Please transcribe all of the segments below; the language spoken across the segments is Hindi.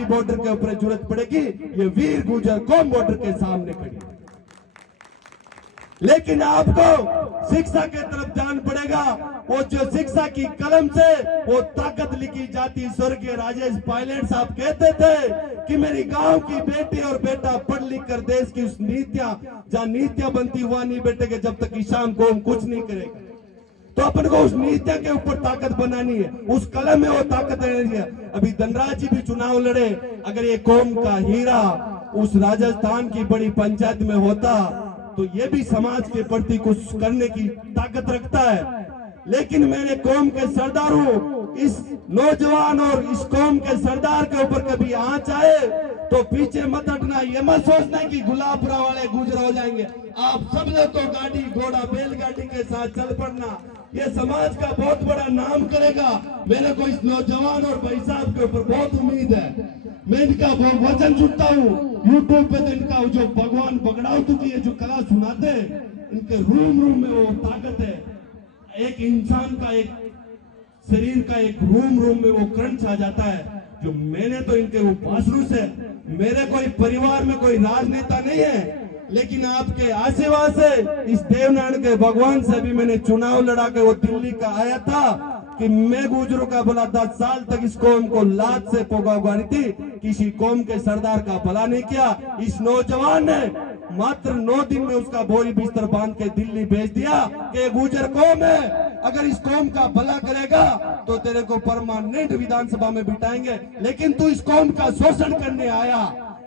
भी बॉर्डर के ऊपर जरूरत पड़ेगी, ये वीर गुर्जर कौम बॉर्डर के सामने खड़ी है। लेकिन आपको शिक्षा के तरफ जान पड़ेगा। वो जो शिक्षा की कलम से वो ताकत लिखी जाती। स्वर्गीय राजेश पायलट साहब कहते थे कि मेरी गांव की बेटी और बेटा पढ़ लिख कर देश की उस नीतियां, जहां नीतियां बनती हुआ नहीं बैठेगा जब तक किसान कौम कुछ नहीं करेगा। तो अपन को उस नीतियां के ऊपर ताकत बनानी है, उस कलम में वो ताकत रहनी है। अभी धनराज जी भी चुनाव लड़े, अगर ये कौम का हीरा उस राजस्थान की बड़ी पंचायत में होता तो ये भी समाज के प्रति कुछ करने की ताकत रखता है। लेकिन मैंने कौम के सरदार हूं, इस नौजवान और इस कौम के सरदार के ऊपर कभी आंच आए तो पीछे मत हटना। ये मत सोचना कि गुलाबपुरा वाले गुजर हो जाएंगे। आप सब लोग तो गाड़ी घोड़ा बैलगाड़ी के साथ चल पड़ना, ये समाज का बहुत बड़ा नाम करेगा। मेरे को इस नौजवान और भाई साहब के ऊपर बहुत उम्मीद है। मैं इनका वचन चुनता हूँ, यूट्यूब पे तो इनका जो भगवान बगड़ाउतू की जो कला सुनाते हैं, इनके रूम रूम में वो ताकत है। एक इंसान का, एक शरीर का एक रूम में वो करंट आ जाता है। जो मैंने तो इनके वो पासरू से, मेरे कोई परिवार में कोई राजनेता नहीं है, लेकिन आपके आशीर्वाद से, इस देवनारायण के भगवान से भी मैंने चुनाव लड़ा के वो दिल्ली का आया था कि मैं गुजरों का बोला 10 साल तक इस कौम को लात से पोगा उगानी थी, किसी कौम के सरदार का भला नहीं किया। इस नौजवान ने मात्र 9 दिन में उसका बोरी बिस्तर बांध के दिल्ली भेज दिया कि गुजर कौम है, अगर इस कौम का भला करेगा तो तेरे को परमानेंट विधानसभा में बिठाएंगे। लेकिन तू इस कौम का शोषण करने आया,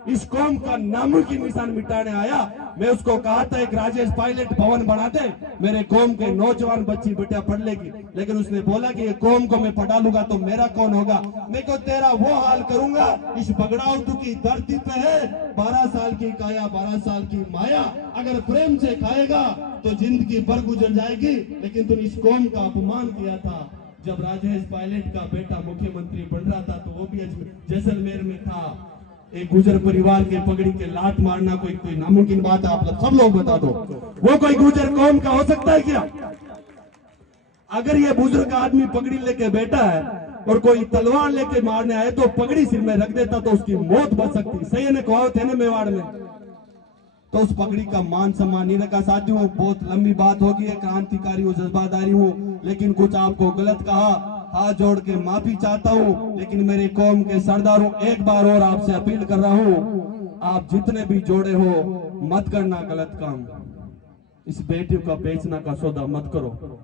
इस कौम का नामुमकिन निशान मिटाने आया। मैं उसको कहा था एक राजेश पायलट भवन बना दे, मेरे कौम के नौजवान बच्ची बेटा पढ़ लेगी। लेकिन उसने बोला कि ये कौम को मैं पढ़ा लूंगा तो मेरा कौन होगा। मैं को तेरा वो हाल करूंगा। इस बगड़ाउतू की धरती पे है 12 साल की काया 12 साल की माया, अगर प्रेम से खाएगा तो जिंदगी भर गुजर जाएगी। लेकिन तुम इस कौम का अपमान किया था। जब राजेश पायलट का बेटा मुख्यमंत्री बन रहा था तो वो भी जैसलमेर में था। एक गुजर परिवार के पगड़ी के लात मारना कोई नामुमकिन बात है? आप सब लोग बता दो, वो कोई गुजर कौम का हो सकता है क्या? अगर ये बुजुर्ग आदमी पगड़ी लेके बैठा है और कोई तलवार लेके मारने आए तो पगड़ी सिर में रख देता तो उसकी मौत बच सकती। सही ने कहा थे ना मेवाड़ में, तो उस पगड़ी का मान सम्मान नहीं रखा। साथियों, बहुत लंबी बात होगी, क्रांतिकारी हूँ, जज्बादारी हूँ, लेकिन कुछ आपको गलत कहा, हाथ जोड़ के माफी चाहता हूँ। लेकिन मेरे कौम के सरदारों, एक बार और आपसे अपील कर रहा हूँ, आप जितने भी जोड़े हो मत करना गलत काम। इस बेटी का बेचना का सौदा मत करो।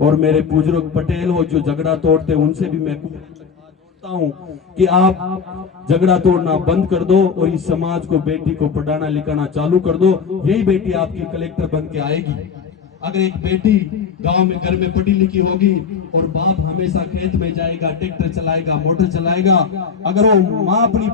और मेरे बुजुर्ग पटेल हो जो झगड़ा तोड़ते, उनसे भी मैं कहता हूँ कि आप झगड़ा तोड़ना बंद कर दो और इस समाज को, बेटी को पढ़ाना लिखाना चालू कर दो। यही बेटी आपकी कलेक्टर बन के आएगी। अगर एक बेटी गांव में घर में पढ़ी लिखी होगी और बाप हमेशा खेत में जाएगा, ट्रैक्टर चलाएगा, मोटर चलाएगा, अगर वो माँ अपनी